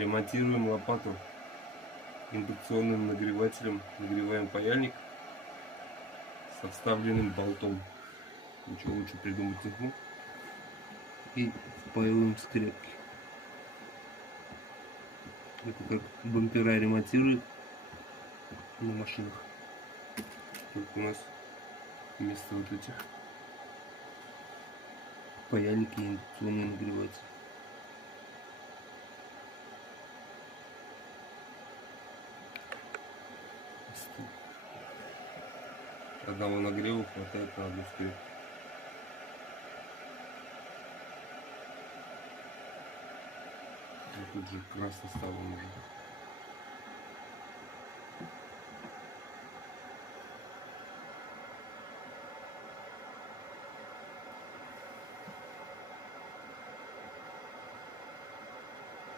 Ремонтируем лопату индукционным нагревателем. Нагреваем паяльник со вставленным болтом. Ничего лучше придумать не смог. И впаиваем скрепки. Это как бампера ремонтируют на машинах. Только у нас вместо вот этих паяльники и индукционный нагреватель. Одного нагрева хватает на одну скрепку. Тут же красно стало уже.